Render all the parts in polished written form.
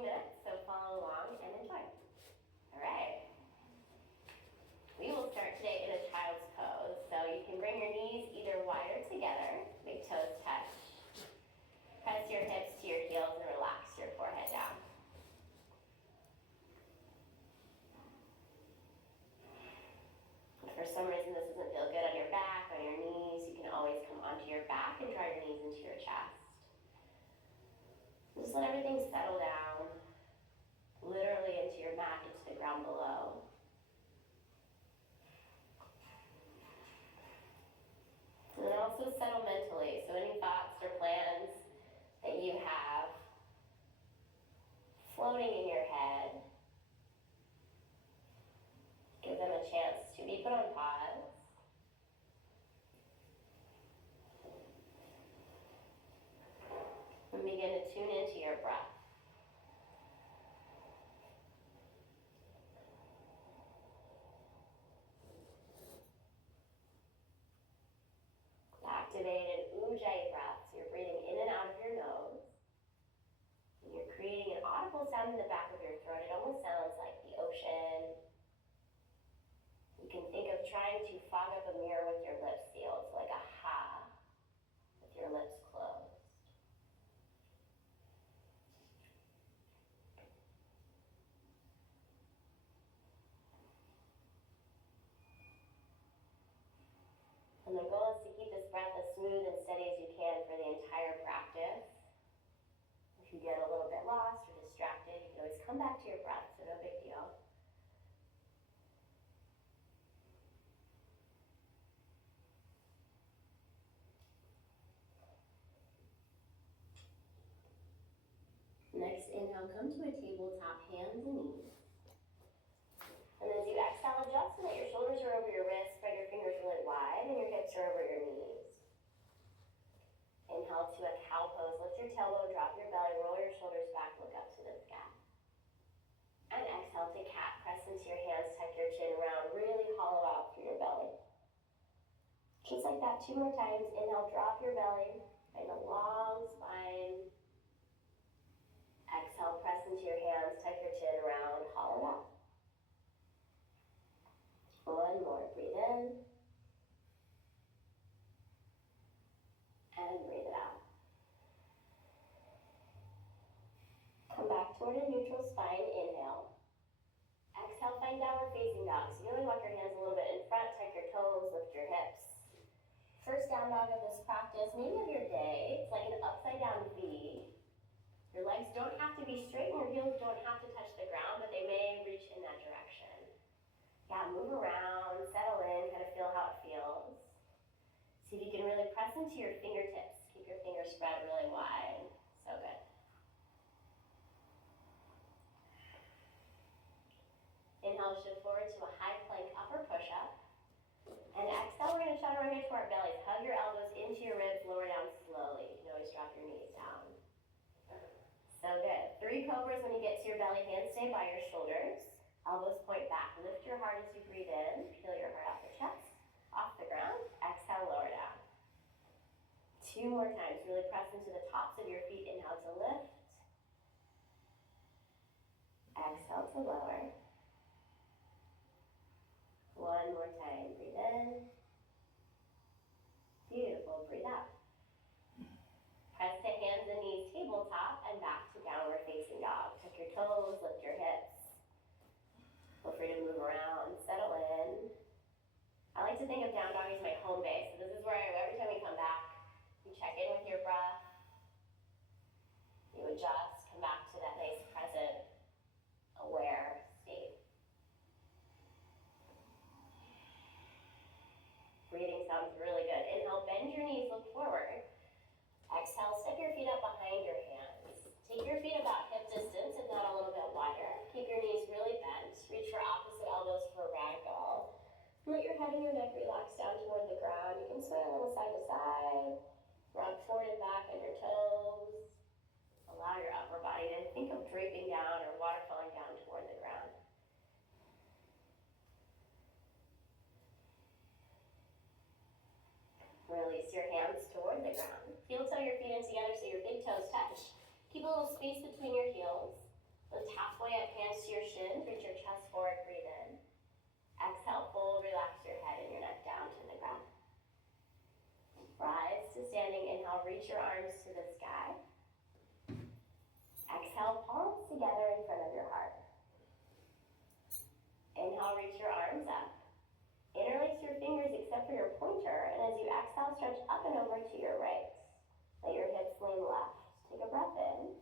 few minutes, so follow along and enjoy. All right. We will start today in a child's pose. So you can bring your knees either wider together, big toes touch. Press your hips to your heels and relax your forehead down. If for some reason this doesn't feel good on your back, on your knees, you can always come onto your back and draw your knees into your chest. Just let everything settle down, literally into your mat, into the ground below. And then also settle mentally. So any thoughts or plans that you have floating in your head, give them a chance to be put on pause. And begin to tune into your breath. Activate an Ujjayi breath, so you're breathing in and out of your nose. And you're creating an audible sound in the back of your throat. It almost sounds like the ocean. You can think of trying to fog up a mirror with your lips sealed, so like a ha, with your lips closed. And the goal is to keep this breath as smooth and steady as you can for the entire practice. If you get a little bit lost or distracted, you can always come back to your breath, so no big deal. Next inhale, come to a tabletop, hands and knees. And as you exhale, adjust so that your shoulders are over your wrists, spread your fingers really wide, and your hips are over your knees. Inhale to a cow pose, lift your tailbone, drop your belly, roll your shoulders back, look up to the sky. And exhale to cat, press into your hands, tuck your chin round, really hollow out through your belly. Just like that, 2 more times. Inhale, drop your belly, find a long spine. Exhale, press into your hands, tuck your chin around, hollow out. One more, breathe in. And breathe it out. Come back toward a neutral spine, inhale. Exhale, find downward facing dog. So you really walk your hands a little bit in front, tuck your toes, lift your hips. First down dog of this practice, maybe of your day, it's like an upside down V. Your legs don't have to be straight and your heels don't have to touch the ground, but they may reach in that direction. Yeah, move around, settle in, kind of feel how it feels. See if you can really press into your fingertips. Keep your fingers spread really wide. So good. Inhale, shift forward to a high plank upper push-up. And exhale, we're going to chaturanga right to our bellies. Hug your elbows into your ribs, lower down slowly. You can always drop your knees down. So good. 3 cobras when you get to your belly. Hands stay by your shoulders. Elbows point back. Lift your heart as you breathe in. Peel your heart off the chest, off the ground. Exhale, lower down. 2 more times. Really press into the tops of your feet. Inhale to lift. Exhale to lower. 1 more time. Breathe in. Beautiful. Breathe out. Press to hands and knees, tabletop, and back to downward facing dog. Tuck your toes, lift your hips. Feel free to move around, settle in. I like to think of down dog as my home base. So this is where every time you come back, you check in with your breath. You adjust, come back to that nice present, aware state. Breathing sounds really good. Inhale, bend your knees, look forward. Exhale, step your feet up behind your hands. Take your feet about hip distance, if not a little bit wider. Keep your knees really bent. Reach for opposite elbows for ragdoll. Let your head and your neck relax down toward the ground. You can sway a little side to side. Rock forward and back on your toes. Allow your upper body to think of draping down or waterfalling down toward the ground. Release your hands toward the ground. Heel toe your feet in together so your big toes touch. Keep a little space between your heels. reach your arms to the sky. Exhale, palms together in front of your heart. Inhale, reach your arms up. Interlace your fingers except for your pointer, and as you exhale, stretch up and over to your right. Let your hips lean left. Take a breath in.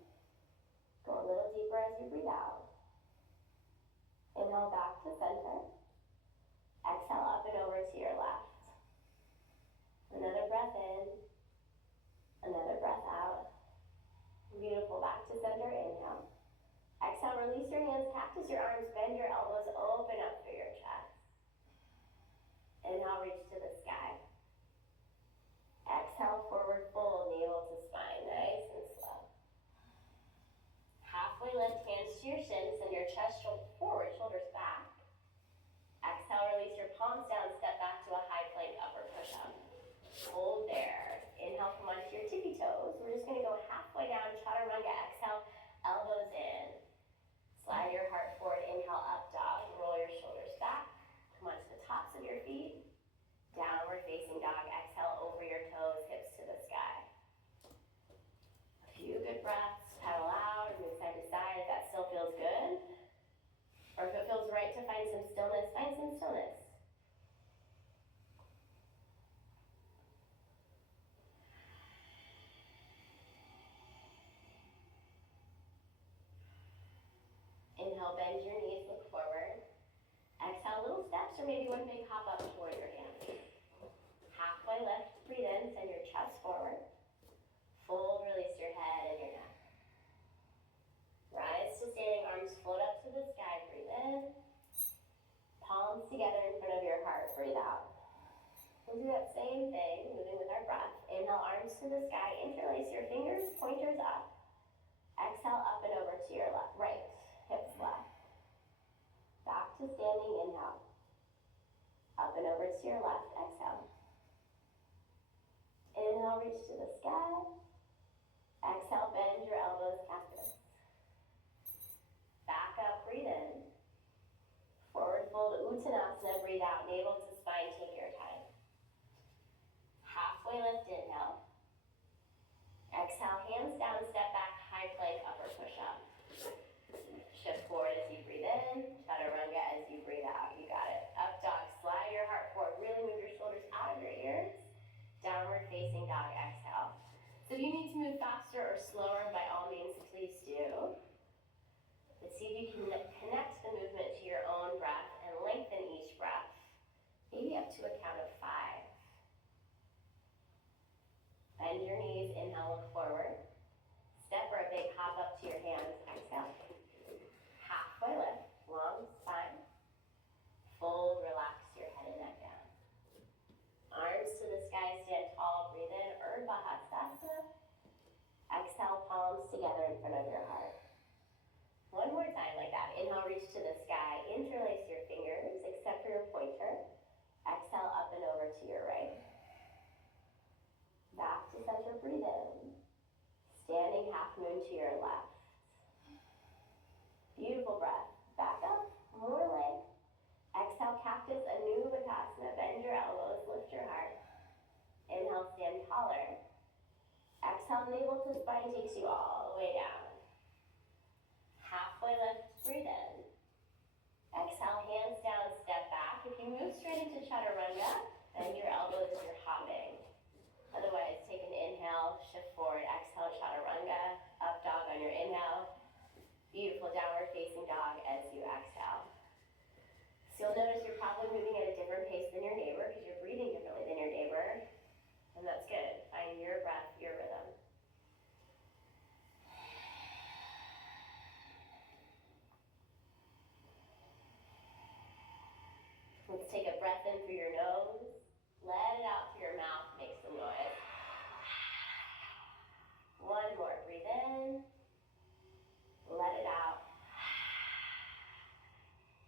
Go a little deeper as you breathe out. Inhale back to center. Exhale up and over to your left. Another breath in. Another breath out. Beautiful. Back to center. Inhale. Exhale, release your hands, cactus your arms, bend your elbows, open up through your chest. Inhale, reach to the sky. Exhale, forward fold, navel to spine, nice and slow. Halfway lift, hands to your shins, send your chest forward, shoulders back. Exhale, release your palms down, step back to a high plank upper push-up. Hold there. Inhale, come onto your tippy toes. We're just gonna go halfway down, chaturanga, exhale, elbows in. Slide your heart forward, inhale, up dog, roll your shoulders back. Come onto the tops of your feet. Downward facing dog, exhale over your toes, hips to the sky. A few good breaths, pedal out, move side to side if that still feels good. Or if it feels right to find some stillness, find some stillness. Inhale, bend your knees, look forward. Exhale, little steps or maybe one big hop up toward your hands. Halfway lift, breathe in, send your chest forward. Fold, release your head and your neck. Rise to standing, arms float up to the sky, breathe in. Palms together in front of your heart, breathe out. We'll do that same thing, moving with our breath. Inhale, arms to the sky, interlace your fingers, pointers up. Exhale, up and over to your left, right. Hips left. Back to standing, inhale. Up and over to your left, exhale. Inhale, reach to the sky. Exhale, bend your elbows, cactus. Back up, breathe in. Forward fold, Uttanasana, breathe out, navel to spine, take your time. Halfway lift, inhale. Exhale, hands down, step back, high plank, upper push-up. Shift forward as you breathe in, chaturanga as you breathe out. You got it. Up dog, slide your heart forward. Really move your shoulders out of your ears. Downward facing dog, exhale. So if you need to move faster or slower, by all means, please do. But see if you can connect the movement to your own breath and lengthen each breath. Maybe up to a count of 5. Bend your knees, inhale, look forward. Step or a big hop up to your hands, exhale. Halfway lift, long spine. Fold, relax your head and neck down. Arms to the sky, stand tall, breathe in, Urdhva Hastasana. Exhale, palms together in front of your heart. One more time like that. Inhale, reach to the sky, interlace your fingers, except for your pointer. Exhale, up and over to your right. Back to center, breathe in. Standing half moon to your left. Beautiful breath. Back up, more leg. Exhale, cactus, Anubhatasana. Bend your elbows, lift your heart. Inhale, stand taller. Exhale, navel to spine takes you all the way down. Halfway lift, breathe in. Exhale, hands down, step back. If you move straight into chaturanga, bend your elbows as you're hopping. Otherwise, take an inhale, shift forward, exhale, chaturanga, up dog on your inhale. Beautiful downward facing dog as you exhale. So you'll notice you're probably moving at a different pace than your neighbor because you're breathing differently than your neighbor. And that's good. Find your breath, your rhythm. Let's take a breath in through your nose. Let it out through your mouth, make some noise. One more, breathe in. Let it out.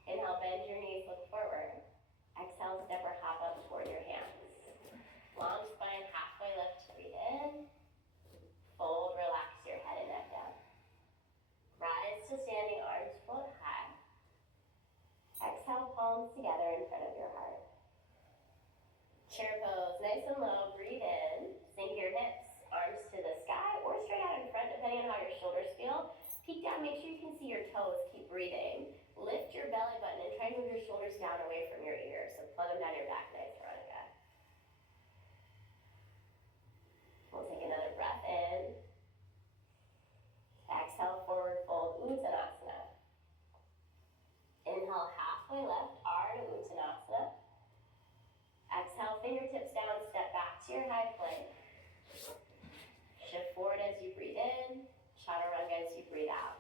Inhale, bend your knees, look forward. Exhale, step or hop up toward your hands. Long spine, halfway lift, breathe in. Fold, relax your head and neck down. Rise to standing, arms float high. Exhale, palms together in front of your heart. down, make sure you can see your toes. Keep breathing. Lift your belly button and try to move your shoulders down away from your ears. So plug them down your back, nice, Veronica. We'll take another breath in. Exhale, forward fold, Uttanasana. Inhale, halfway left, Ardha Uttanasana. Exhale, fingertips down, step back to your high plank. Shift forward as you breathe in, chaturanga as you breathe out.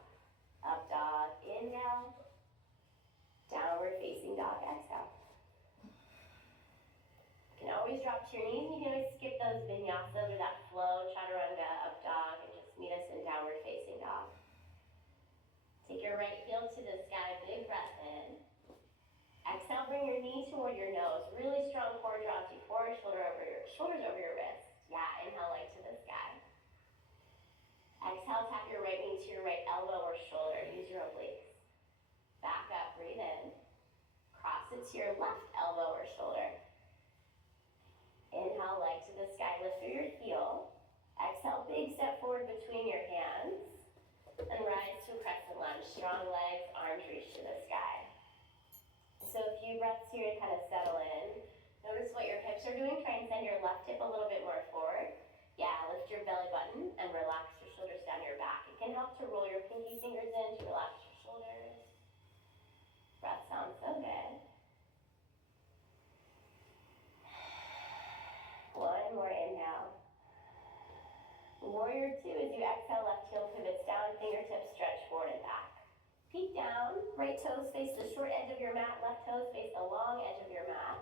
Up dog, inhale. Downward facing dog, exhale. You can always drop to your knees, and you can always skip those vinyasas or that flow, chaturanga, up dog, and just meet us in downward facing dog. Take your right heel to the sky, big breath in. Exhale, bring your knee toward your nose. Really strong core draws you forward, shoulders over your wrist. Yeah, inhale, leg to the sky. Exhale, tap your right knee to your right elbow or shoulder. Use your obliques. Back up, breathe in. Cross it to your left elbow or shoulder. Inhale, leg to the sky. Lift through your heel. Exhale, big step forward between your hands. And rise to a crescent lunge. Strong legs, arms reach to the sky. So a few breaths here to kind of settle in. Notice what your hips are doing. Try and send your left hip a little bit more forward. Yeah, lift your belly button and relax your shoulders down your back. It can help to roll your pinky fingers in to relax your shoulders. Breath sounds so good. One more inhale. Warrior two, as you exhale, left heel pivots down, fingertips stretch forward and back. Peek down, right toes face the short edge of your mat, left toes face the long edge of your mat.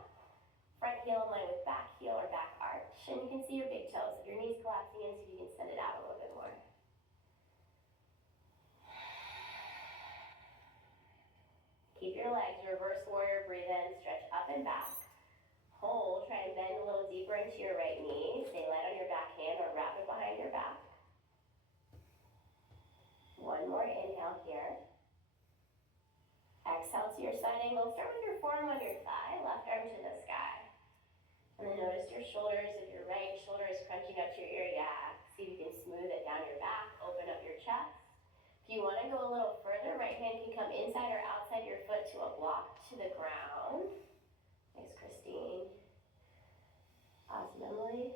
Front heel in line with back heel or back arch. And you can see your big toes. If your knee's collapsing in, see if you can send it out a little bit more. Keep your legs, reverse warrior, breathe in, stretch up and back. Hold, try and bend a little deeper into your right knee. Stay light on your back hand or wrap it behind your back. One more inhale here. Exhale to your side angle. Start with your forearm on your thigh, left arm to the sky. And then notice your shoulders. If your right shoulder is crunching up to your ear, yeah. See if you can smooth it down your back, open up your chest. If you want to go a little further, right hand can come inside or outside your foot to a block to the ground. Thanks, Christine. Awesome, Emily.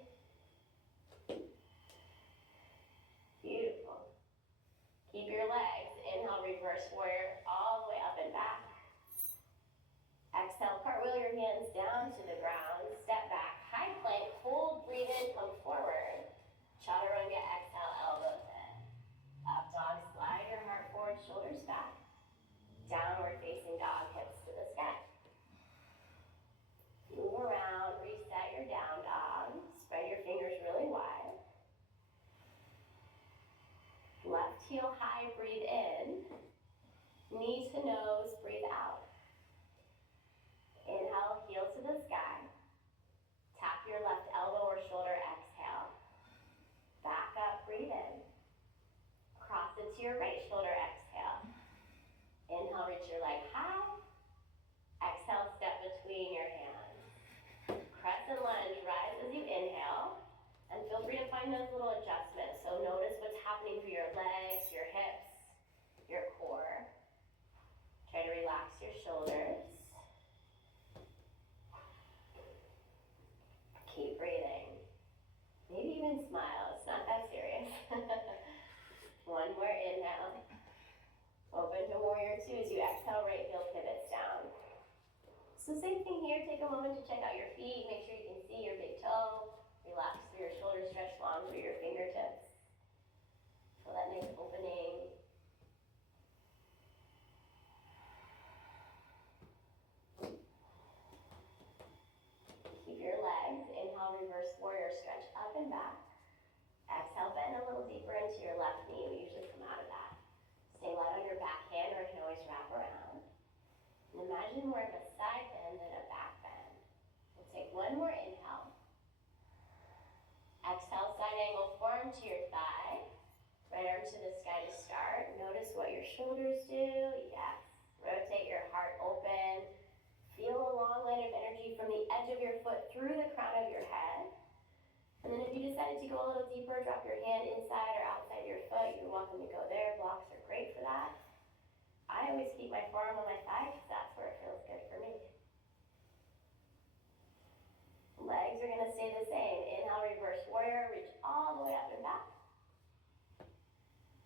Beautiful. Keep your legs. Inhale, reverse warrior, all the way up and back. Exhale, cartwheel your hands down to the ground. Step back, high plank, hold, breathe in, come forward. Chaturanga, exhale, elbows in. Up dog, slide your heart forward, shoulders back. Downward facing dog, hips to the sky. Move around, reset your down dog. Spread your fingers really wide. Left heel high, breathe in. Knee to nose, breathe out. Inhale, heel to the sky. Tap your left elbow or shoulder, exhale. Back up, breathe in. Cross it to your right shoulder, exhale. Inhale, reach your leg high. Exhale, step between your hands. Crescent lunge, rise as you inhale. And feel free to find those little adjustments. So notice what's happening for your legs, your hips, your core. Try to relax your shoulders. Keep breathing. Maybe even smile, it's not that serious. One more inhale. Open to warrior two as you exhale, right heel pivots down. So same thing here, take a moment to check out your feet, make sure you can see your big toe. Relax through your shoulders, stretch long through your fingertips. Feel that nice opening. Keep your legs. Inhale, reverse warrior, stretch up and back. Exhale, bend a little deeper into your left knee. We usually come out of that. Stay light on your back hand, or you can always wrap around. And imagine more of a side bend than a back bend. We'll take one more inhale. Exhale, side angle, forearm to your thigh. Right arm to the sky to start. Notice what your shoulders do. Yes. Rotate your heart open. Feel a long line of energy from the edge of your foot through the crown of your head. And then if you decided to go a little deeper, drop your hand inside or outside your foot. You're welcome to go there. Blocks are great for that. always keep my forearm on my thigh because that's where it feels good for me. Legs are gonna stay the same. Inhale, reverse warrior, reach all the way up and back.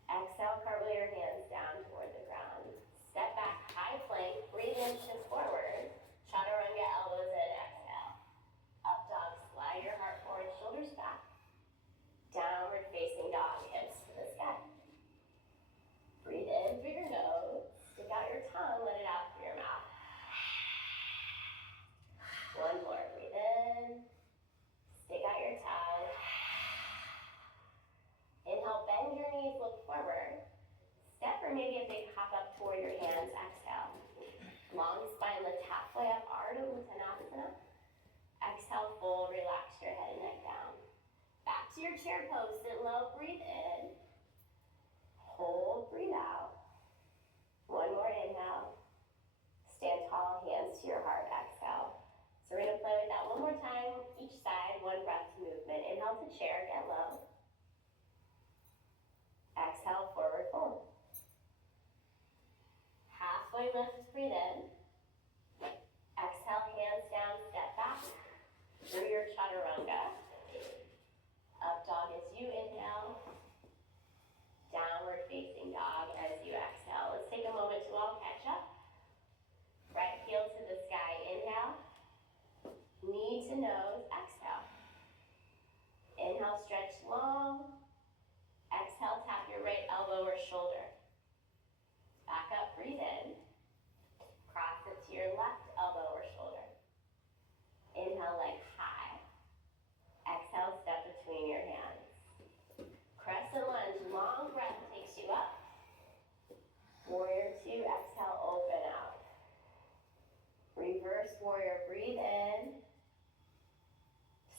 Exhale, cartwheel your hands down toward the ground. Step back, high plank, breathe in, shift forward. Chaturanga, elbows in, exhale. Up dog, slide your heart forward, shoulders back. Downward facing dog, hips to the sky. Breathe in through your nose. Stick out your tongue, let it out through your mouth. One more, breathe in. Stick out your tongue. Inhale, bend your knees, look forward. Step or maybe a big hop up toward your hands, exhale. Long spine, lift halfway up, Ardha Uttanasana. Exhale, fold, relax your head and neck down. Back to your chair pose, sit low, breathe in. Hold, breathe out. One more inhale. Stand tall, hands to your heart, exhale. So we're gonna play with that one more time, each side, one breath movement. Inhale to chair, get low. Exhale, forward fold. Halfway lift, breathe in. Exhale, hands down, step back through your chaturanga. Up dog as you inhale. Downward facing dog as you exhale. Let's take a moment to all catch up. Right heel to the sky, inhale. Knee to nose, exhale. Inhale, stretch long. Exhale, tap your right elbow or shoulder. Back up, breathe in. Cross it to your left elbow or shoulder. Inhale, leg high. Exhale, step between your hands. Crescent lunge, long breath takes you up. Warrior two, exhale, open out. Reverse warrior, breathe in.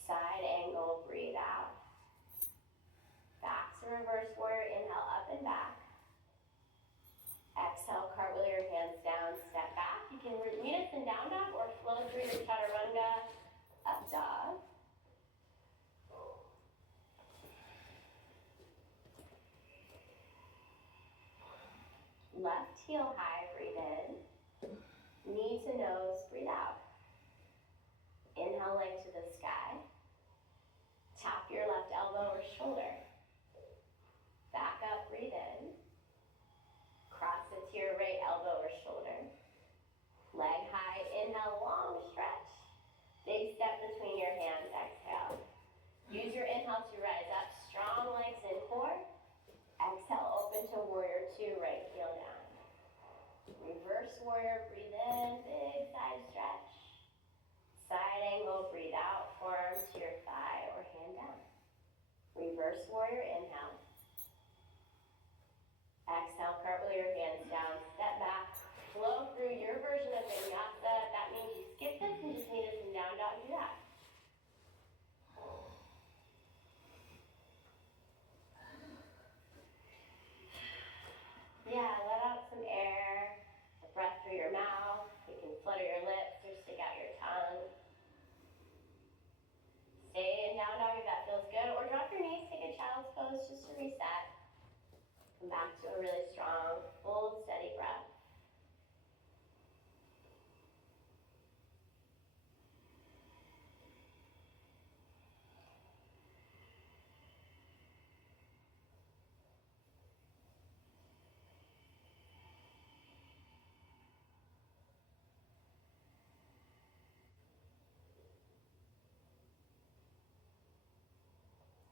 Side angle, breathe out. Back to reverse warrior, inhale, up and back. Exhale, cartwheel your hands down, step back. You can meet us in down dog or flow through your chaturanga, up dog. Left heel high, breathe in. Knee to nose, breathe out. Inhale, leg to the sky. Tap your left elbow or shoulder. Back up, breathe in. Cross it to your right elbow or shoulder. Leg high, inhale, long stretch. Big step between your hands, exhale. Use your inhale to rise up, strong legs in core. Exhale, open to warrior two, right heel down. Reverse warrior, breathe in, big side stretch. Side angle, breathe out, forearm to your thigh or hand down. Reverse warrior, inhale. Exhale, cartwheel your hands down, step back, flow through your version of vinyasa. If that means you skip this and just meet us in down dog, do that. Yeah, let out some air, a breath through your mouth. You can flutter your lips or stick out your tongue. Stay in down dog if that feels good, or drop your knees, take a child's pose just to reset. Come back to a really strong, full, steady breath.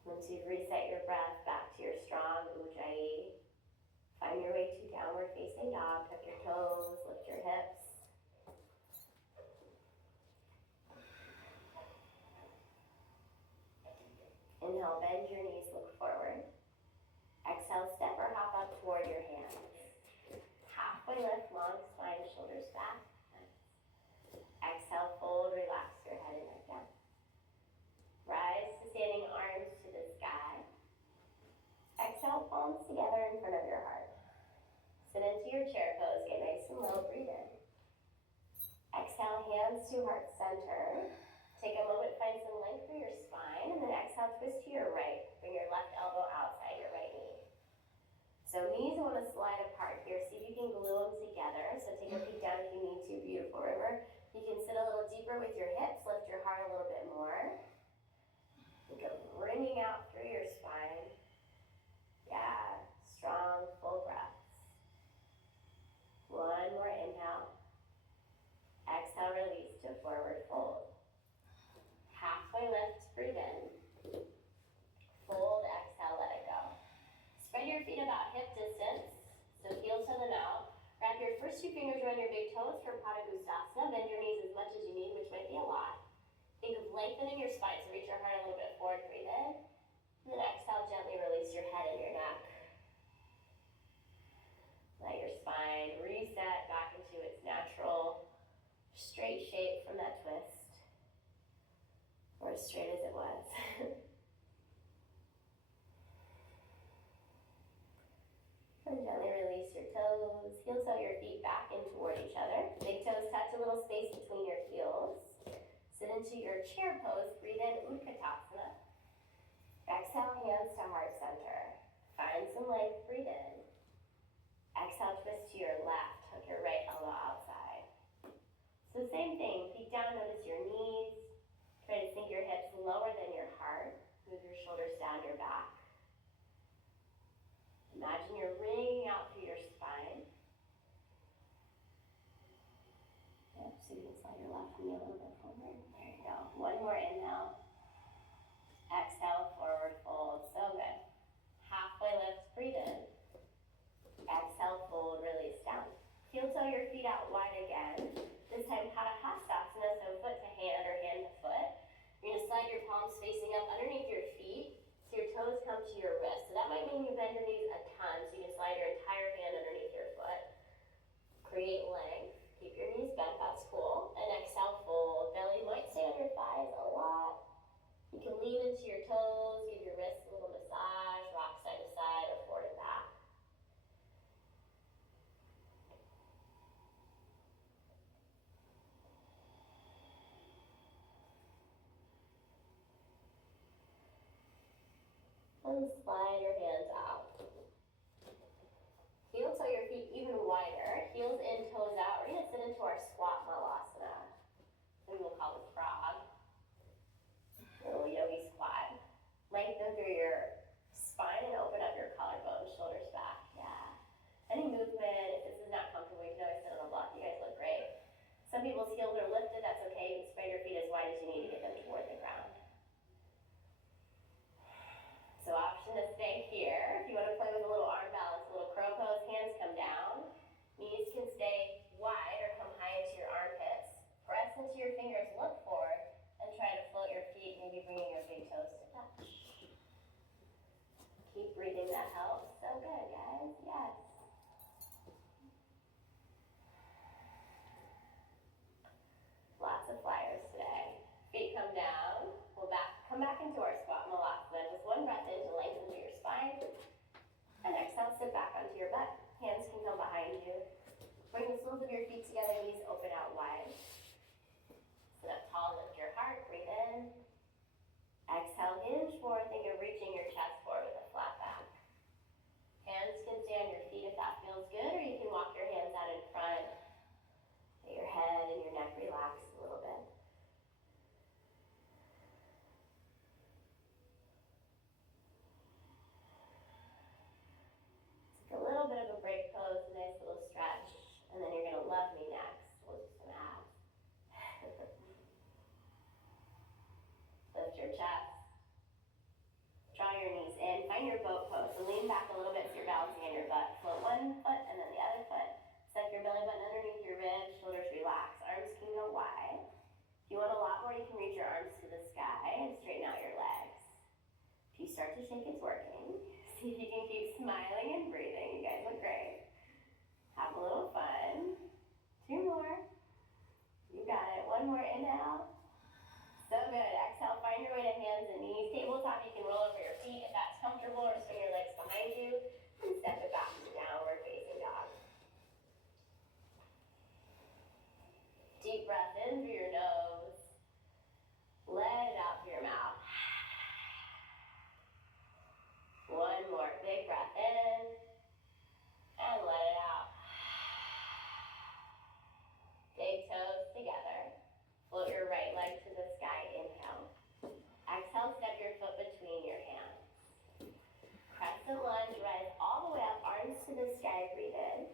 Once you've reset your breath back to your strong Ujjayi, find your way to downward facing dog. Tuck your toes, lift your hips. Inhale, bend your knees, look forward. Exhale, step or hop up toward your hands. Halfway lift, long spine, shoulders back. Exhale, fold, relax your head and neck down. Rise to standing, arms to the sky. Exhale, palms together in front of your heart. Sit into your chair pose, get nice and low, breathe in. Exhale, hands to heart center. Take a moment, find some length through your spine, and then exhale, twist to your right. Bring your left elbow outside your right knee. So knees knees want to slide apart here. See if you can glue them together. So take a peek down if you need to. Beautiful, River. You can sit a little deeper with your hips. Lift your heart a little bit more. Think of ringing out through your spine. Yeah, strong, full breaths. One more inhale. Exhale, release to forward fold. Halfway lift, breathe in. Fold, exhale, let it go. Spread your feet about hip distance, so heel to the out. Wrap your first two fingers around your big toes for Padangusthasana. Bend your knees as much as you need, which might be a lot. Think of lengthening your spine, so reach your heart a little bit forward, breathe in. And then exhale, gently release your head and your neck. Let your spine reset back into its natural straight shape from that twist, or as straight as it was. And gently release your toes. Heel toe your feet back in toward each other. Big toes touch a little space between your heels. Sit into your chair pose. Breathe in, Utkatasana. Exhale, hands to heart center. Find some length, breathe in. Exhale, twist to your left. Hook your right elbow outside. So same thing, peek down, notice your knees. Try to sink your hips lower than your heart. Move your shoulders down your back. Imagine you're ringing out through your spine. Yep, so you can slide your left knee a little bit forward. There you go. One more inhale. Exhale, forward fold. So good. Halfway lift, breathe in. Exhale, fold, release down. Heel toe your feet out wide again. This time, Padahastasana, so foot to hand or hand to foot. You're going to slide your palms facing up underneath your feet. So your toes come to your wrist. So that might mean you bend your knees a ton, so you can slide your entire hand underneath your foot. Create length. Keep your knees bent, that's cool. And exhale, fold. Belly might stay on your thighs a lot. You can lean into your toes, give your wrists a little massage, rock side to side or forward and back. And slide your hands out. Heel toe your feet even wider. Heels in, toes out. We're going to sit into our squat malasana. Maybe we'll call this frog. Little yogi squat. Lengthen through your spine and open up your collarbone, shoulders back. Yeah. Any movement, if this is not comfortable, you can always sit on a block. You guys look great. Some people's heels are lifted, that's okay. You can spread your feet as wide as you need to get them toward the ground. So option to stay here. If you want to play with a little arm balance, a little crow pose, hands come down. Knees can stay wide or come high into your armpits. Press into your fingers, look forward, and try to float your feet, maybe bringing your big toes to touch. Keep breathing, that helps. So good, guys. Yes. Lots of flyers today. Feet come down. We'll come back into our squat malasana. Just one breath in to lengthen through your spine. And exhale, sit back onto your butt. Hands can come behind you. Bring the soles of your feet together, knees open out wide. Sit up tall, lift your heart, breathe in. Exhale, hinge forward, think of reaching your chest forward with a flat back. Hands can stay on your feet if that feels good, or you can walk your hands out in front. Let your head and your neck relax a little bit. Take a little bit of a break pose, a nice little stretch, and then you're going to love me next. We'll do some abs. Lift your chest. Draw your knees in. Find your boat pose. So lean back a little bit so you're balancing on your butt. Float one foot and then the other foot. Suck your belly button underneath your ribs. Shoulders relax. Arms can go wide. If you want a lot more, you can reach your arms to the sky and straighten out your legs. If you start to shake, it's working. See if you can keep smiling and breathing. You guys look great. Have a little fun. 2 more. You got it. 1 more inhale. So good. Exhale, find your way to hands and knees. Tabletop, you can roll over your feet if that's comfortable, or swing your legs behind you and step it back to downward facing dog. Deep breath in through your nose. Let it out through your mouth. 1 more. Big breath in. to the sky, breathe in.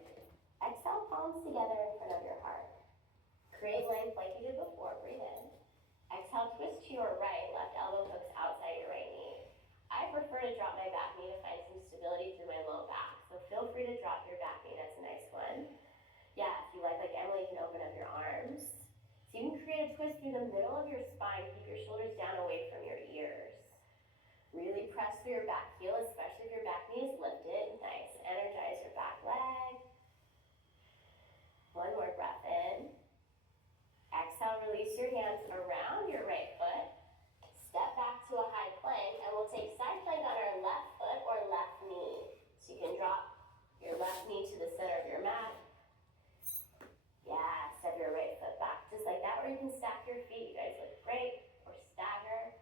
Exhale, palms together in front of your heart. Create length like you did before, breathe in. Exhale, twist to your right, left elbow hooks outside your right knee. I prefer to drop my back knee to find some stability through my low back, so feel free to drop your back knee, that's a nice one. Yeah, if you like Emily, you can open up your arms. So you can create a twist through the middle of your spine, keep your shoulders down away from your ears. Really press through your back heel, especially if your back knee is lifted. Nice, energize your back leg. One more breath in. Exhale, release your hands around your right foot. Step back to a high plank, and we'll take side plank on our left foot or left knee. So you can drop your left knee to the center of your mat. Yeah, step your right foot back, just like that, or you can stack your feet. You guys look great, or stagger.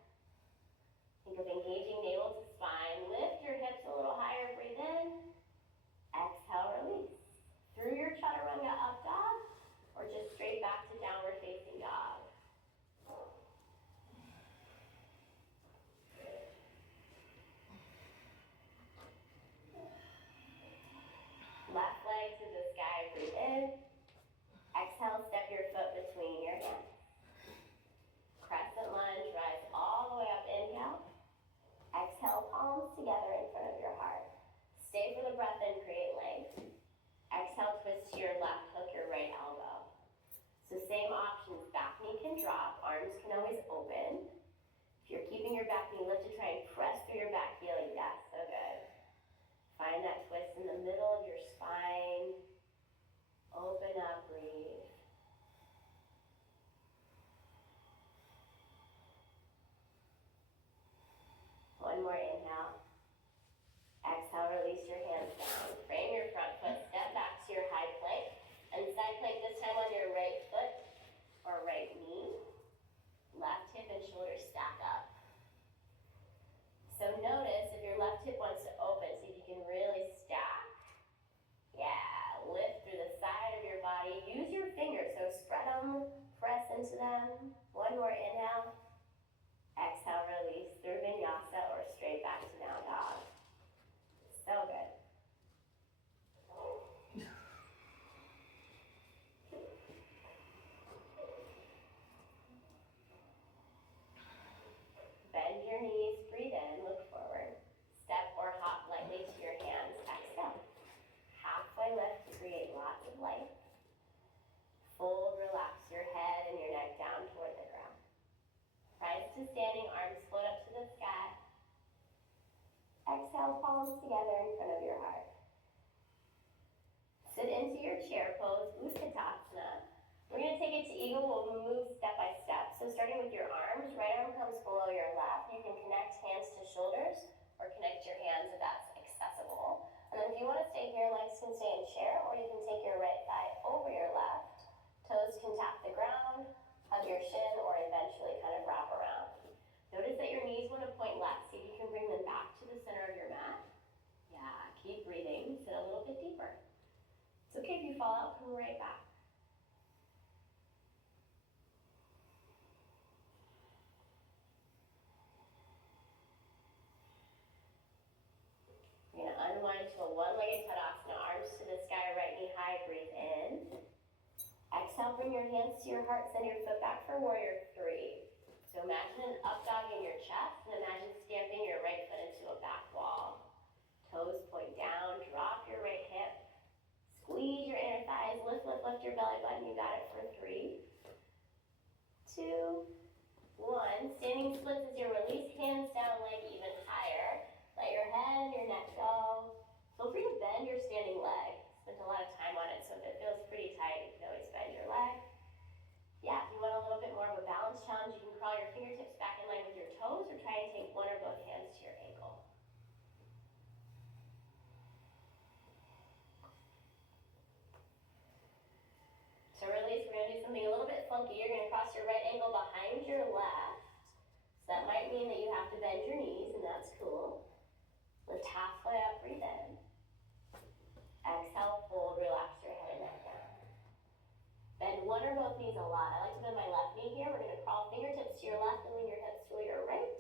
Think of engaging navel to spine. Lift your hips a little higher, breathe in. Exhale, release. Through your chaturanga up dog, or just straight back to downward facing dog. Left leg to the sky, breathe in. Exhale, step your foot between your hands. Crescent lunge, rise all the way up, inhale. Exhale, palms together in front of your heart. Stay for the breath and create length. Exhale, twist to your left, hook your right elbow. So same options, back knee can drop, arms can always open. If you're keeping your back knee lifted, try and press through your back heel. Yes, so good. Find that twist in the middle of your spine. Open up, breathe. One more inhale. Exhale, release your hands down. Frame your front foot, step back to your high plank. And side plank this time on your right foot or right knee. Left hip and shoulders stack up. So notice if your left hip wants to open, see if you can really stack. Yeah, lift through the side of your body. Use your fingers, so spread them, press into them. One more inhale. Exhale, release through vinyasa or straight back to down dog. So good. Bend your knees, breathe in, look forward. Step or hop lightly to your hands, exhale. Halfway lift to create lots of light. Fold, relax your head and your neck down toward the ground. Rise to standing, arms float up to the sky. Exhale, palms together in front of your heart. Sit into your chair pose, Utkatasana. We're going to take it to eagle. We'll move step by step. So starting with your arms, right arm comes below your left. You can connect hands to shoulders or connect your hands if that's accessible. And then if you want to stay here, legs can stay in chair, or you can take your right thigh over your left. Toes can tap the ground, hug your shin, or eventually kind of wrap around. Notice that your knees want to point left. See if you can bring them back to the center of your mat. Yeah, keep breathing. Sit a little bit deeper. It's okay if you fall out, come right back. You're going to unwind to a one-legged Tadasana, arms to the sky, right knee high, breathe in. Exhale, bring your hands to your heart, send your foot back for warrior three. So imagine an up dog in your chest, and imagine stamping your right foot into a back wall. Toes point down, drop your right hip. Squeeze your inner thighs, lift, lift, lift your belly button. You got it for 3, 2, 1. Standing splits as you release, hands down, leg even higher. Let your head and your neck go. Feel free to bend your standing leg. Spent a lot of time on it, so if it feels pretty tight, you can always bend your leg. Yeah, if you want a little bit more of a balance challenge, you can crawl your fingertips back in line with your toes or try and take one or both hands to your ankle. So release, we're going to do something a little bit funky. You're going to cross your right ankle behind your left. So that might mean that you have to bend your knees, and that's cool. Lift halfway up, breathe in. Exhale, fold, relax your head and neck down. Bend one or both knees a lot. I like to bend my left knee here. We're going to crawl fingertips to your left and lean your hips to your right.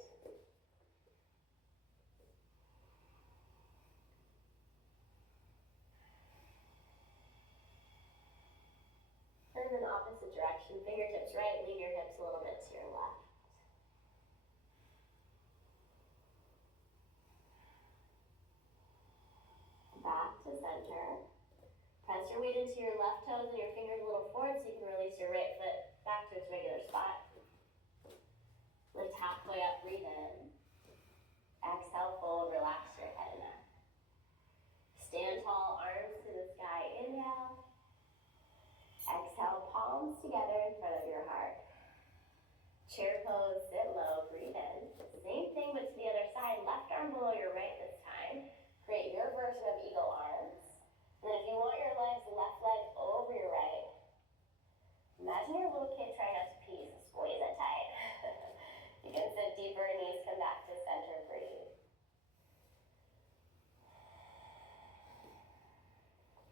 and then opposite direction. Fingertips right, lean your hips a little bit to your left. Back to center. Press your weight into your left toes and your fingers a little forward so you can release your right foot back to its regular spot. Lift halfway up, breathe in. Exhale, fold, relax your head and neck. Stand tall, arms to the sky, inhale. Exhale, palms together in front of your heart. Chair pose, sit low, breathe in. Same thing but to the other side, left arm below your right this time. Create your version of eagle arms. And then if you want your legs, left leg over your right. Imagine your little kid trying not to pee, so squeeze it tight. You can sit deeper, knees come back to center, breathe.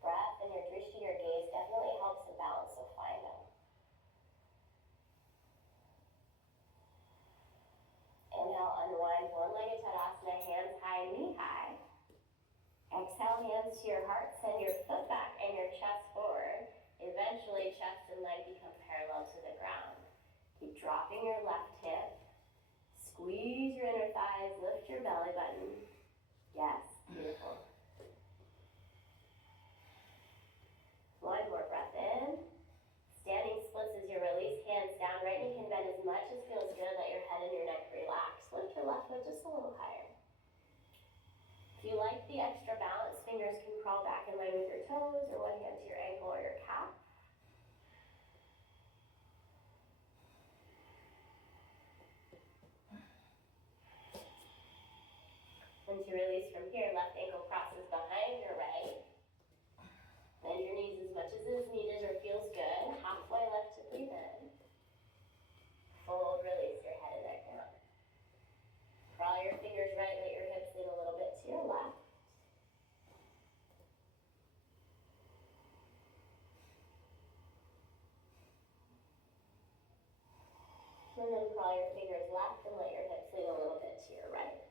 Breath and your drishti, your gaze, definitely helps the balance, so find them. Inhale, unwind, one-legged Tadasana, hands high, knee high. Exhale, hands to your heart, send your foot back and your chest forward. Eventually, chest and leg become parallel to the ground. Keep dropping your left hip. Squeeze your inner thighs, lift your belly button. Yes, beautiful. One more breath in. Standing splits as you release, hands down. Right knee can bend as much as feels good. Let your head and your neck relax. Lift your left foot just a little higher. If you like the extra balance, fingers can crawl back in line with your toes or one hand to your ankle or your calf. And to release from here, left ankle crosses behind your right. Bend your knees as much as is needed or feels good. Halfway left to breathe in. Fold, release your head and neck down. Crawl your fingers right, let your hips lean a little bit to your left. And then crawl your fingers left and let your hips lean a little bit to your right.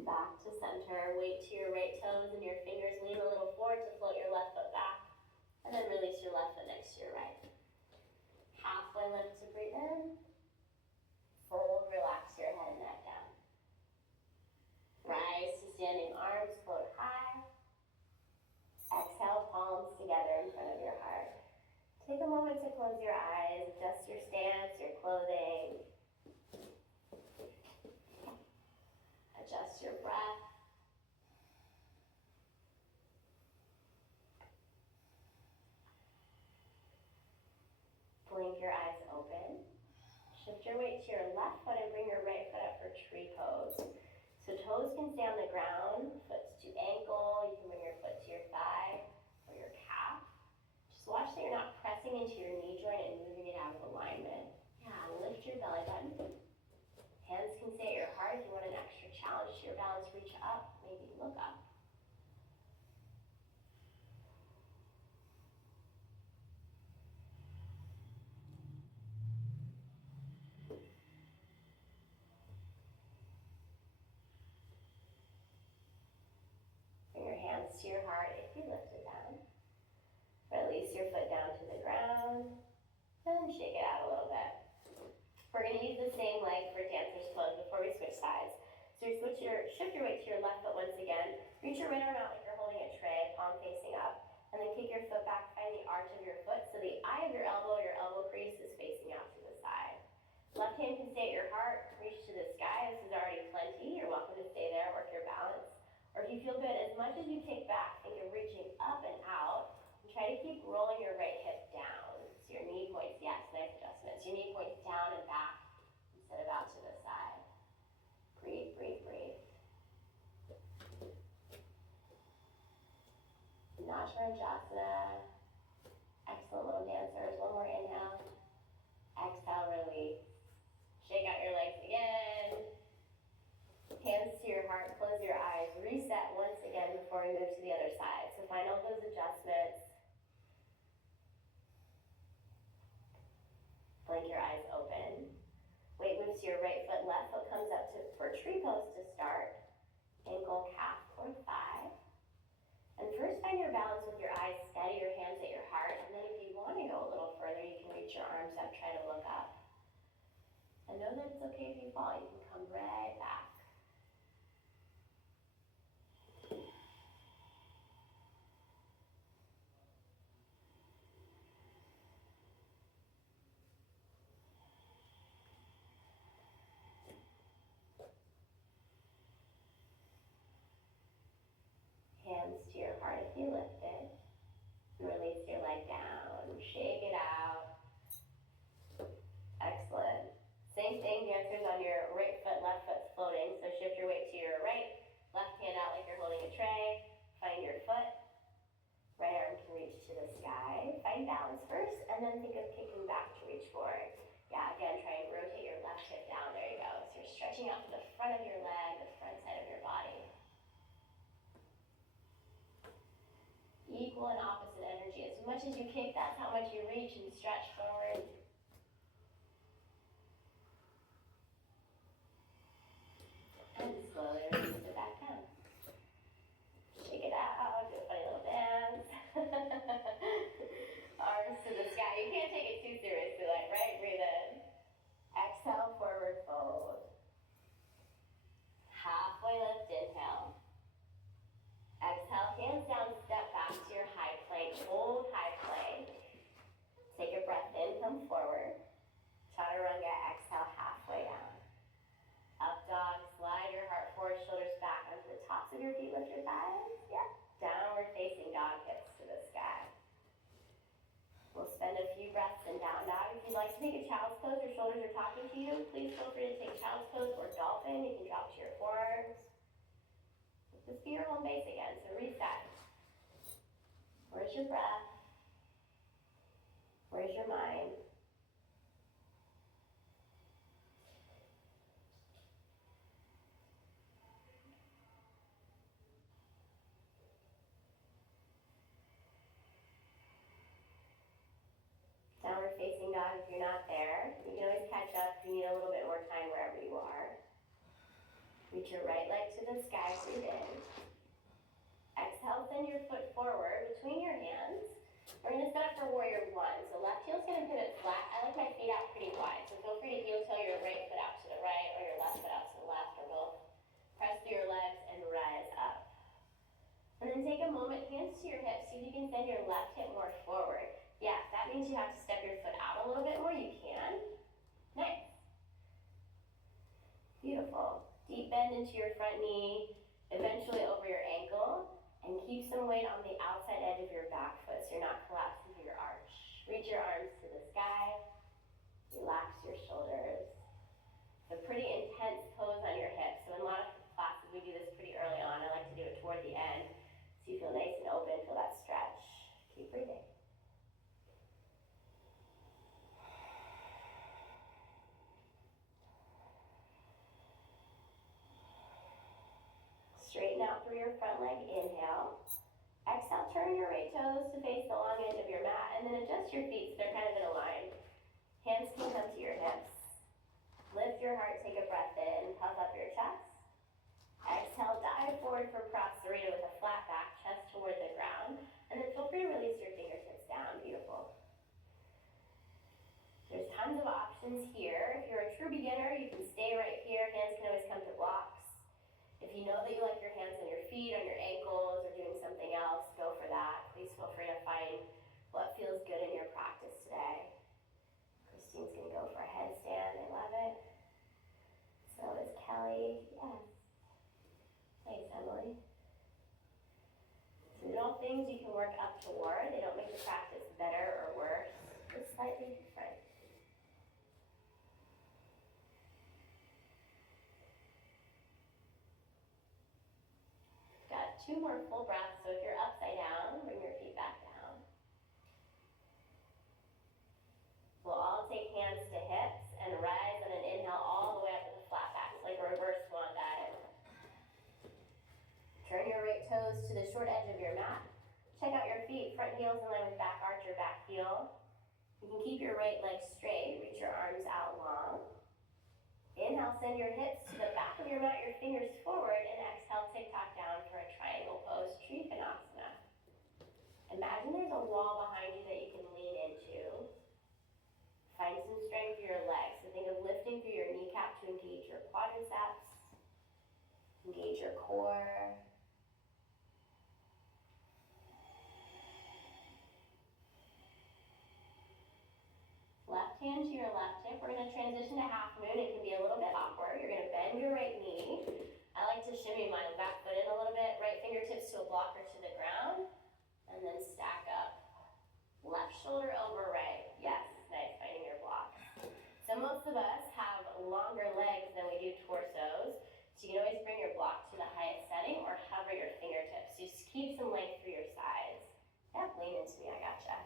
Back to center, weight to your right toes and your fingers lean a little forward to float your left foot back. And then release your left foot next to your right. Halfway lift to breathe in. Fold, relax your head and neck down. Rise to standing arms, float high. Exhale, palms together in front of your heart. Take a moment to close your eyes, adjust your stance, your clothing. Adjust your breath. Blink your eyes open. Shift your weight to your left foot and bring your right foot up for tree pose. So toes can stay on the ground, foot to ankle. You can bring your foot to your thigh or your calf. Just watch that you're not pressing into your knee joint and moving it out of alignment. Yeah, lift your belly button. Hands can stay at your heart. If you want an extra challenge to your balance, reach up, maybe look up. Bring your hands to your heart if you lift it down. Release your foot down to the ground and shake it out a little bit. We're going to use the same leg for dancer's pose before we switch sides. So shift your weight to your left foot once again. Reach your right arm out like you're holding a tray, palm facing up. And then kick your foot back, find the arch of your foot so the eye of your elbow crease is facing out to the side. Left hand can stay at your heart, reach to the sky. This is already plenty. You're welcome to stay there, work your balance. Or if you feel good, as much as you kick back, think of reaching up and out. And try to keep rolling your right hip down. So your knee points, yes, nice adjustments. Your knee points down and back instead of out to the side. Breathe, breathe, breathe. Nacharanjasana. Excellent little dancers. One more inhale. Exhale, release. Shake out your legs again. Hands to your heart, close your eyes. Reset once again before we move to the other side. So find all those adjustments. Blink your eyes open. Weight moves to your right foot, tree pose to start. Ankle, calf, or thigh. And first find your balance with your eyes steady, your hands at your heart. And then if you want to go a little further, you can reach your arms up, try to look up. And know that it's okay if you fall. You can come right back. Hands to your heart if you lift it. Release your leg down. Shake it out. Excellent. Same thing, dancers, on your right foot, left foot's floating. So shift your weight to your right. Left hand out like you're holding a tray. Find your foot. Right arm can reach to the sky. Find balance first, and then think of kicking back to reach forward. Yeah, again, try and rotate your left hip down. There you go. So you're stretching out to the front of your leg, the front side of your body. Equal and opposite energy. As much as you kick, that's how much you reach and stretch forward. And slowly release it back down. Shake it out, do a funny little dance. Arms to the sky. You can't take it too seriously, like, right? Breathe in. Exhale, forward fold. Halfway lift, inhale. Exhale, hands down, step back to your high plank. Hold high plank. Take a breath in, come forward. Chaturanga, exhale, halfway down. Up dog, slide your heart forward, shoulders back onto the tops of your feet, lift your thighs. Yeah. Downward facing dog, hips to the sky. We'll spend a few breaths in down dog. If you'd like to take a child's pose, your shoulders are talking to you, please feel free to take child's pose or dolphin. You can drop to your forearms. Just be your home base again, so reset. Where's your breath? Where's your mind? Downward facing dog, if you're not there, you can always catch up if you need a little bit more time wherever you are. Reach your right leg to the sky, breathe in. Exhale, send your foot forward between your hands. We're going to set up for warrior one. So left heel's going to pivot flat. I like my feet out pretty wide, so feel free to heel toe your right foot out to the right or your left foot out to the left or both. Press through your legs and rise up. And then take a moment, hands to your hips. See if you can send your left hip more forward. Yeah, if that means you have to step your foot out a little bit more, you can. Nice. Beautiful. Deep bend into your front knee, eventually over your ankle, and keep some weight on the outside edge of your back foot so you're not collapsing through your arch. Reach your arms to the sky, relax your shoulders. It's a pretty intense pose on your hips, so in a lot of classes we do this pretty early on. I like to do it toward the end so you feel nice and open, feel that stretch. Keep breathing. Straighten out through your front leg, inhale. Exhale, turn your right toes to face the long edge of your mat, and then adjust your feet so they're kind of in a line. Hands can come to your hips. Lift your heart, take a breath in, puff up your chest. Exhale, dive forward for Prasarita with a flat back, chest toward the ground, and then feel free to release your fingertips down, beautiful. There's tons of options here. If you're a true beginner, you can stay right here. Hands can always come to blocks. If you know that you like your hands on your feet, on your ankles, or doing something else, go for that. Please feel free to find what feels good in your practice today. Christine's going to go for a headstand. I love it. So is Kelly. Yes. Thanks, Emily. So these are all things you can work up toward. They don't make the practice better or worse. Just slightly different. Got 2 more full breaths, so if you're upside down, bring your feet back down. We'll all take hands to hips and rise on an inhale all the way up to the flat back, so like a reverse swan dive. Turn your right toes to the short edge of your mat. Check out your feet, front heels in line with back arch or back heel. You can keep your right leg straight, reach your arms out long. Inhale, send your hips to the back of your Bring out your fingers forward and exhale, tick-tock down for a triangle pose, Trikonasana. Imagine there's a wall behind you that you can lean into. Find some strength through your legs. So think of lifting through your kneecap to engage your quadriceps, engage your core. Left hand to your left hip. We're going to transition to half moon. It can be a little bit awkward. You're going to bend your right knee. I like to shimmy my back foot in a little bit. Right fingertips to a block or to the ground. And then stack up. Left shoulder over right. Yes, nice, finding your block. So most of us have longer legs than we do torsos. So you can always bring your block to the highest setting or hover your fingertips. So just keep some length through your sides. Yep, lean into me, I gotcha.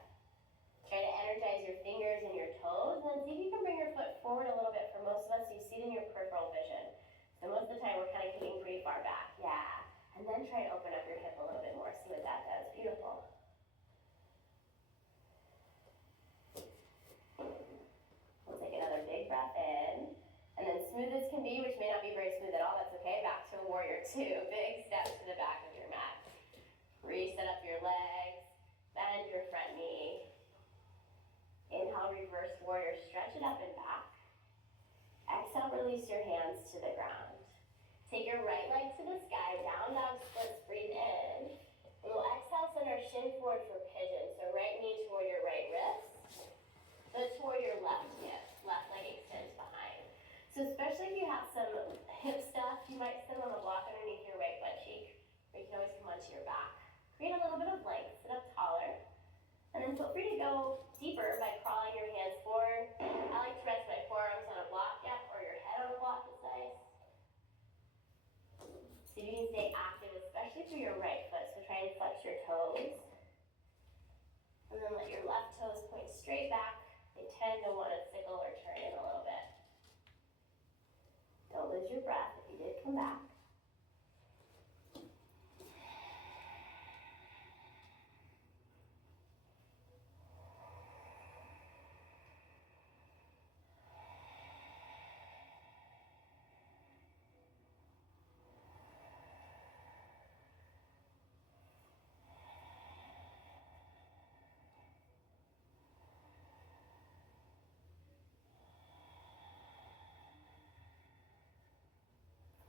Try to energize your fingers and your toes, and then see if you can bring your foot forward a little bit. For most of us, you see it in your peripheral vision. So most of the time, we're kind of kicking pretty far back. Yeah. And then try to open up your hip a little bit more. See what that does. Beautiful. We'll take another big breath in. And then smooth as can be, which may not be very smooth at all. That's okay. Back to warrior two. Big step to the back of your mat. Reset up your legs. Bend your front knee. Inhale, reverse warrior, stretch it up and back. Exhale, release your hands to the ground. Take your right leg to the sky, down dog splits, breathe in. And we'll exhale, send our shin forward for pigeon. So right knee toward your right wrist, but toward your left hip. Left leg extends behind. So especially if you have some hip stuff, you might sit on the block underneath your right butt cheek, or you can always come onto your back. Create a little bit of length, sit up taller. And then feel free to go deeper by crawling your hands forward. I like to rest my forearms on a block, yep, or your head on a block is nice. So you can stay active, especially through your right foot. So try and flex your toes. And then let your left toes point straight back. They tend to want to sickle or turn in a little bit. Don't lose your breath if you did come back.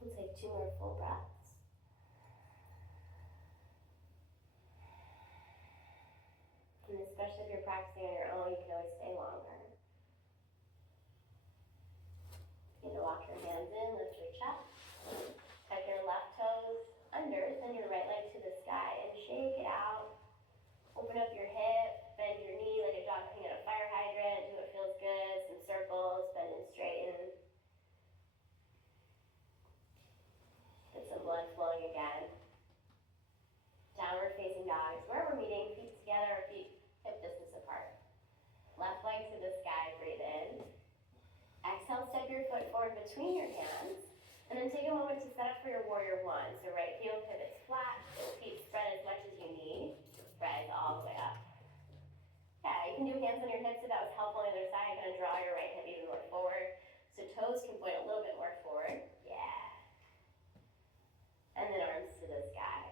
We'll take 2 more full breaths. And especially if you're practicing on your own, you can always stay longer. Begin to walk your hands in, lift your chest. Tuck your left toes under, send your right leg to the sky and shake it out. Open up your hip, bend your knee like a dog peeing at a fire hydrant. Do what feels good, some circles, bend and straighten. Get some blood flowing again. Downward facing dog is where we're meeting, feet together, feet hip distance apart. Left leg to the sky, breathe in. Exhale, step your foot forward between your hands. And then take a moment to set up for your warrior one. So right heel pivots flat, feet spread as much as you need. Spread all the way up. Yeah, you can do hands on your hips if that was helpful on the other side. I'm going to draw your right hip even more forward. So toes can point a little bit more forward. Yeah. And then arms to the sky.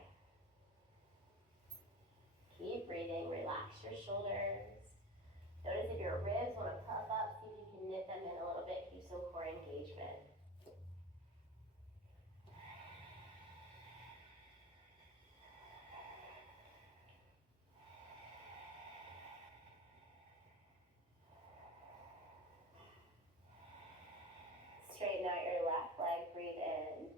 Keep breathing, relax your shoulders. Notice if your ribs want to puff up, see if you can knit them in a little bit, keep some core engagement. Straighten out your left leg, breathe in.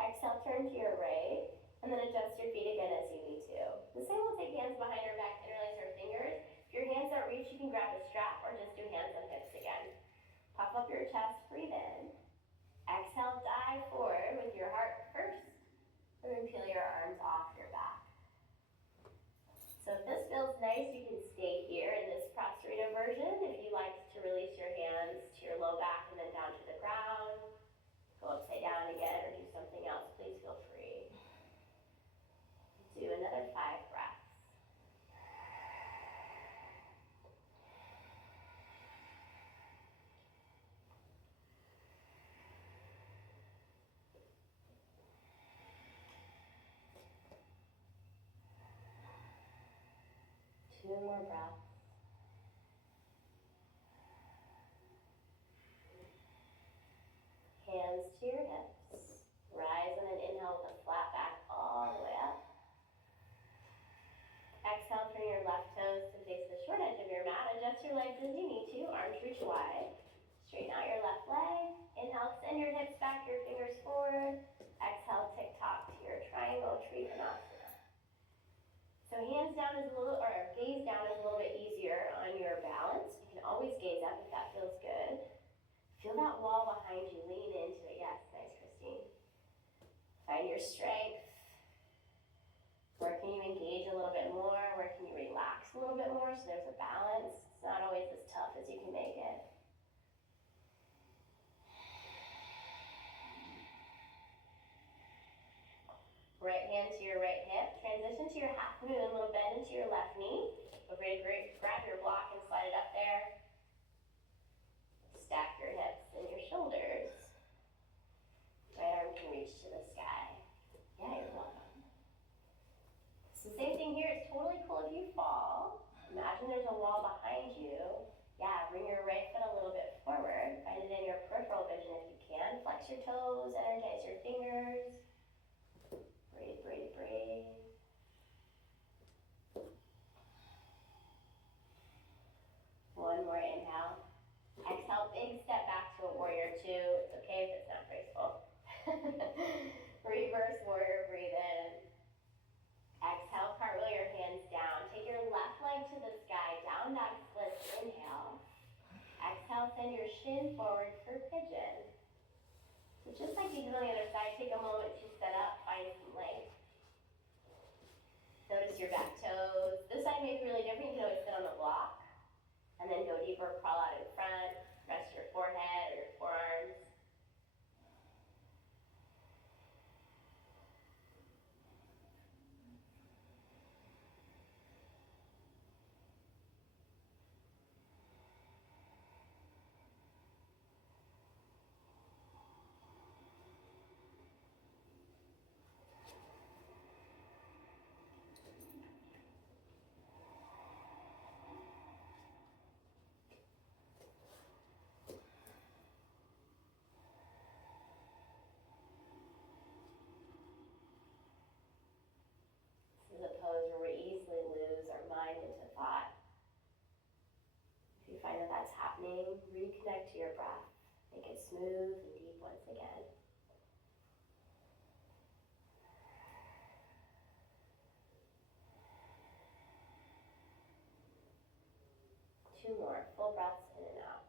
Exhale, turn to your right, and then adjust your feet again as you need to. The same, we'll take hands behind our back, interlace our fingers. If your hands don't reach, you can grab a strap or just do hands on hips again. Puff up your chest, breathe in. Exhale, dive forward with your heart first, and then peel your arms off your back. So if this feels nice, you can stay here in this Prostrata version. If you like to release your hands to your low back and then down to the ground, go upside down again or do something else, please feel free. Do another 5 breaths. 2 more breaths. Hands to your hips. Rise on an inhale with a flat back all the way up. Exhale, turn your left toes to face the short edge of your mat. Adjust your legs as you need to. Arms reach wide. Straighten out your left leg. Inhale, extend your hips back, your fingers forward. Exhale, tick-tock to your triangle tree Konasana. So hands down is a little, or gaze down is a little bit easier on your balance. You can always gaze up if that feels good. Feel that wall behind you. Lean into it. Yes, nice, Christine. Find your strength. Where can you engage a little bit more? Where can you relax a little bit more so there's a balance? It's not always as tough as you can make it. Right hand to your right hip. Transition to your half moon. A little bend into your left knee. Feel free to grab your block and slide it up there. Stack your hips and your shoulders. Right arm can reach to the sky. Yeah, you're welcome. So same thing here, it's totally cool if you fall. Imagine there's a wall behind you. Yeah, bring your right foot a little bit forward. Find it in your peripheral vision if you can. Flex your toes, energize your fingers. Breathe, breathe, breathe. One more inhale. Exhale, big step back to a warrior two. It's okay if it's not graceful. Reverse warrior, breathe in. Exhale, cartwheel your hands down. Take your left leg to the sky, down dog split, inhale. Exhale, send your shin forward for pigeon. So just like you did on the other side, take a moment to set up, find some length. Notice your back toes. This side may be really different. You can always sit on the block. And then go deeper, crawl out in front. Rest your forehead or your forearms. This is a pose where we easily lose our mind into thought. If you find that that's happening, reconnect to your breath. Make it smooth and deep once again. Two more, full breaths in and out.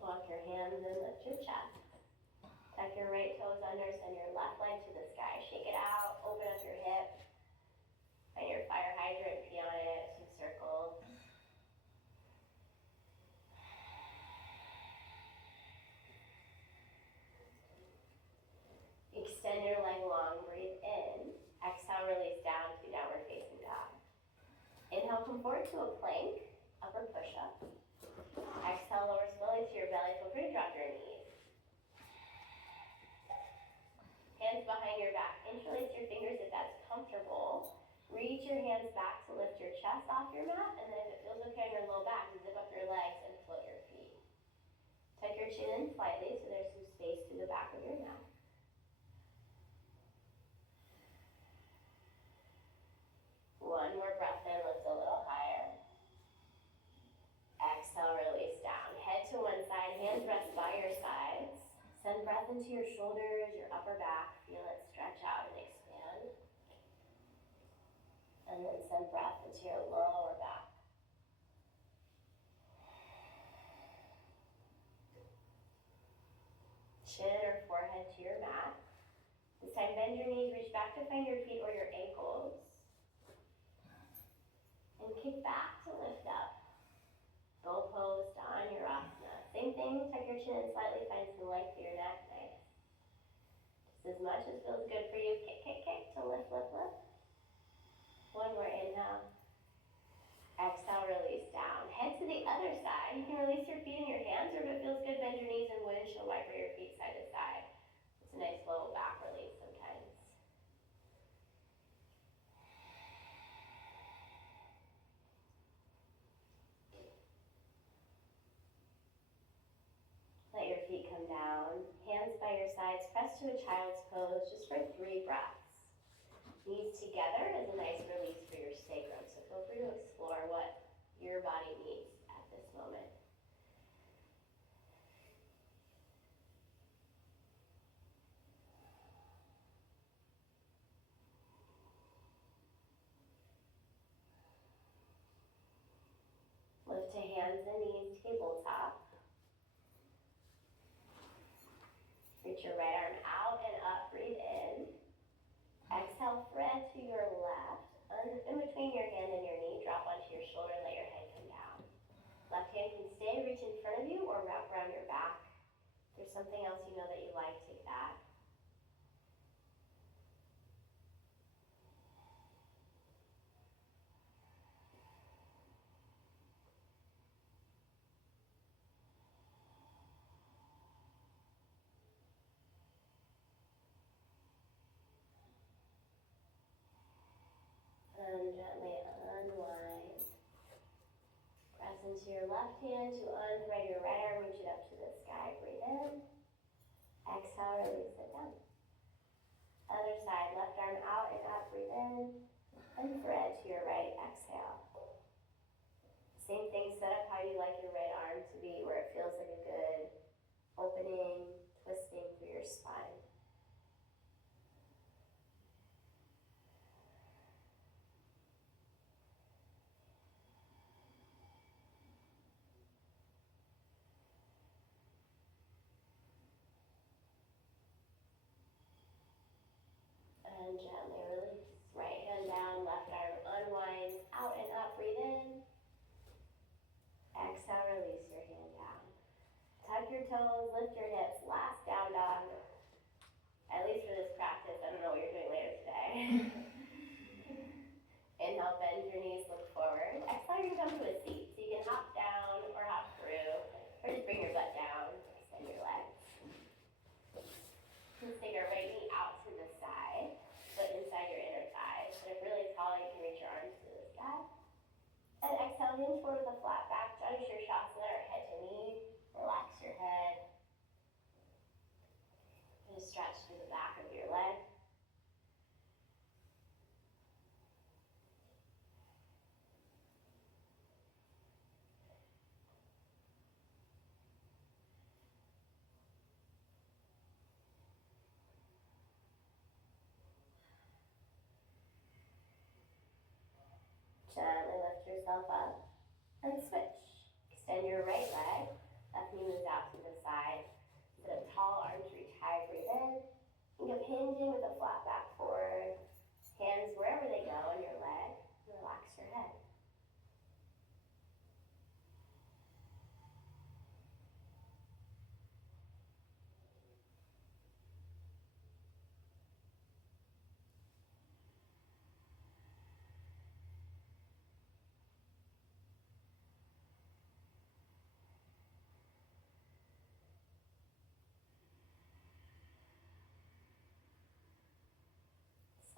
Walk your hands and lift your chest. Tuck your right toes under, send your left leg to the sky. Shake it out, open up your hip. Find your fire hydrant, pee on it, some circles. Extend your leg long, breathe in. Exhale, release down to downward facing dog. Inhale, come forward to a plank, upper push-up. Exhale, lower slowly to your belly. Feel free to drop your knees. Hands behind your back. Interlace your fingers if that's comfortable. Reach your hands back to lift your chest off your mat, and then if it feels okay on your low back, zip up your legs and float your feet. Tuck your chin in slightly so there's some space through the back of your neck. One more breath in, lift a little higher. Exhale, release down. Head to one side, hands rest by your sides. Send breath into your shoulders, your upper back. Feel it stretch out and expand. And then send breath into your lower back. Chin or forehead to your mat. This time bend your knees, reach back to find your feet or your ankles. And kick back to lift up. Goal pose to Anurasana. Same thing, tuck your chin in slightly, find some length through your neck. Nice. Just as much as feels good for you. Kick, kick, kick to lift, lift, lift. One more inhale. Exhale, release down. Head to the other side. You can release your feet in your hands, or if it feels good, bend your a nice little back release sometimes. Let your feet come down, hands by your sides, press to a child's pose just for 3 breaths. Knees together is a nice release for your sacrum, so feel free to explore what your body needs at this moment. Lift to hands and knees, tabletop. Reach your right arm out and up, breathe in. Exhale, thread to your left. In between your hand and your knee, drop onto your shoulder, let your head come down. Left hand can stay, reach in front of you, or wrap around your back. If there's something else you know that you like, take that. And gently unwind. Press into your left hand to unthread your right arm, reach it up to the sky, breathe in. Exhale, release it down. Other side, left arm out and up, breathe in. And thread to your right, exhale. Same thing, set up how you like your right arm to be, where it feels like a good opening, twisting through your spine. And gently release. Right hand down, left arm unwinds, out and up, breathe in. Exhale, release your hand down. Tuck your toes, lift your hips, last down dog. At least for this practice, I don't know what you're doing later today. Inhale, bend your knees, look forward. Exhale, you can come to a seat. So you can hop down or hop through, or just bring your butt down, extend your legs. You can stick your right knee out to the side, foot inside your inner thighs. And if really tall, you can reach your arms to the sky. And exhale, hinge forward with a flat back, Janu Shirshasana, or head to knee. Relax your head. Just stretch through the back of your leg. Gently lift yourself up and switch. Extend your right leg. Left knee moves out to the side. Sit up tall, arms reach high, breathe in. Think of hinging with a flat back forward. Hands wherever they go on your leg. Relax your head.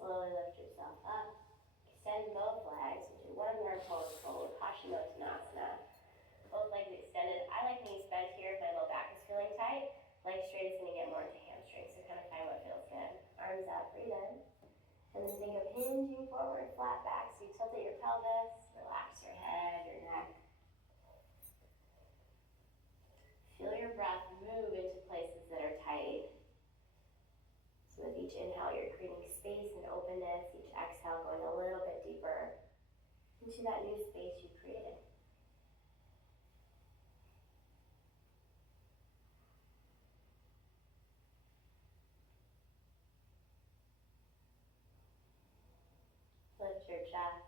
Slowly lift yourself up. Extend both legs into one more pose, forward, Paschimottanasana. Both legs extended. I like knees bent here if my low back is feeling tight. Leg straight is going to get more into hamstrings, so kind of find what feels good. Arms up, breathe in. And then think of hinging forward, flat back, so you tilt at your pelvis, relax your head, your neck. Feel your breath move into places that are tight. So with each inhale, you're creating space and openness. Each exhale, going a little bit deeper into that new space you created. Lift your chest.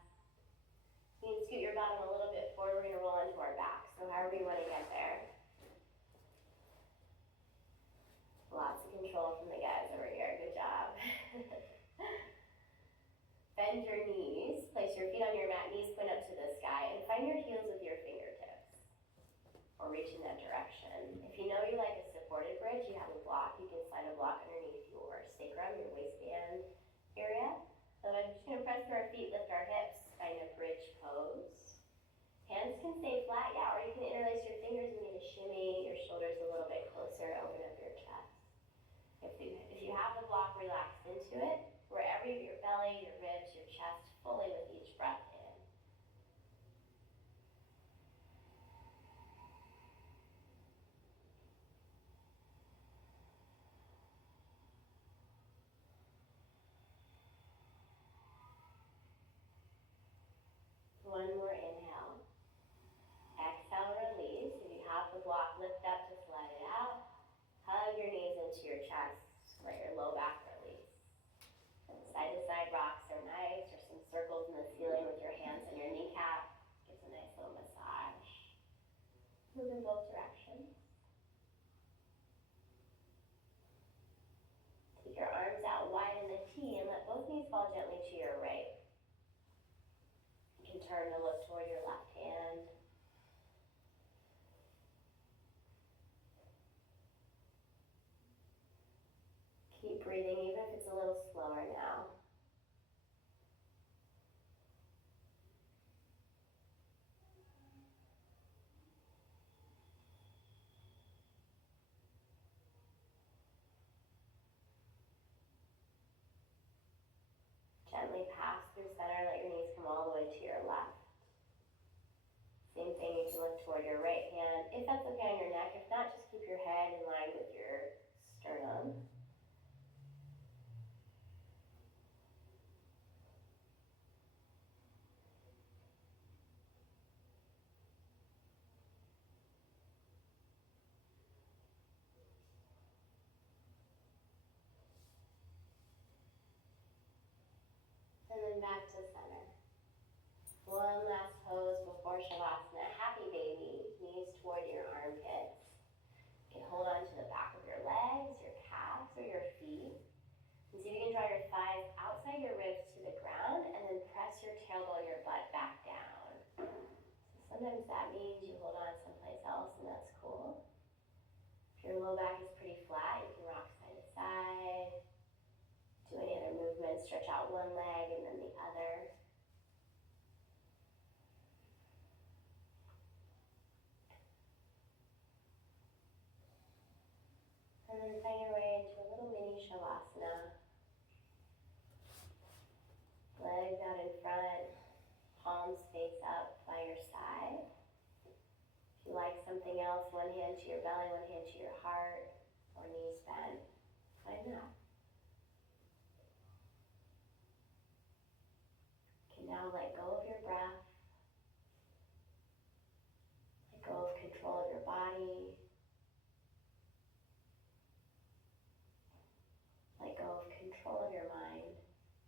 You can scoot your bottom a little bit forward. We're going to roll onto our back. So however you want to get there. Lots of control from the guys over here. Good job. Bend your knees. Place your feet on your mat. Knees point up to the sky. And find your heels with your fingertips. Or reach in that direction. If you know you like a supported bridge, you have a block. You can slide a block underneath you. into it, wherever your belly, your ribs, your chest, fully with each breath in. One more inhale. Exhale, release. If you have the block, lift up, just let it out. Hug your knees into your chest. Let your low back release. Side to side rocks are nice, or some circles in the ceiling with your hands on your kneecap. Gives a nice little massage. Move in both directions. Take your arms out wide in the T and let both knees fall gently to your right. You can turn to look toward your left hand. Keep breathing even if it's a little slower now. Gently pass through center, let your knees come all the way to your left. Same thing, you can look toward your right hand, if that's okay on your neck. If not, just keep your head in line with your sternum. And then back to center. One last pose before Shavasana. Happy baby, knees toward your armpits. You can hold on to the back of your legs, your calves, or your feet. And see if you can draw your thighs outside your ribs to the ground, and then press your tailbone, your butt back down. So sometimes that means you hold on someplace else, and that's cool. If your low back is pretty flat, you can rock side to side. Do any other movements, stretch out one leg and then the other. And then find your way into a little mini Shavasana. Legs out in front, palms face up by your side. If you like something else, one hand to your belly, one hand to your heart, or knees bent, find that. You can now let go of your breath. Let go of control of your body. Let go of control of your mind.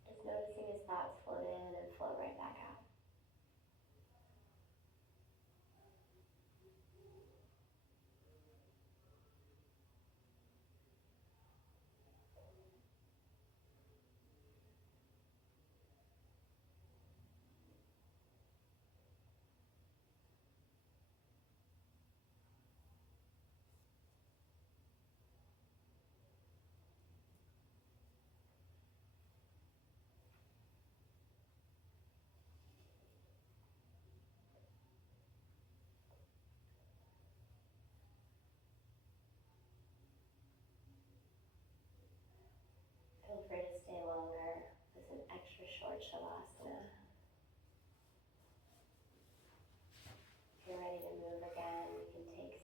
Just noticing his thoughts float in and float right back out. Feel free to stay longer. This is an extra short Shavasana.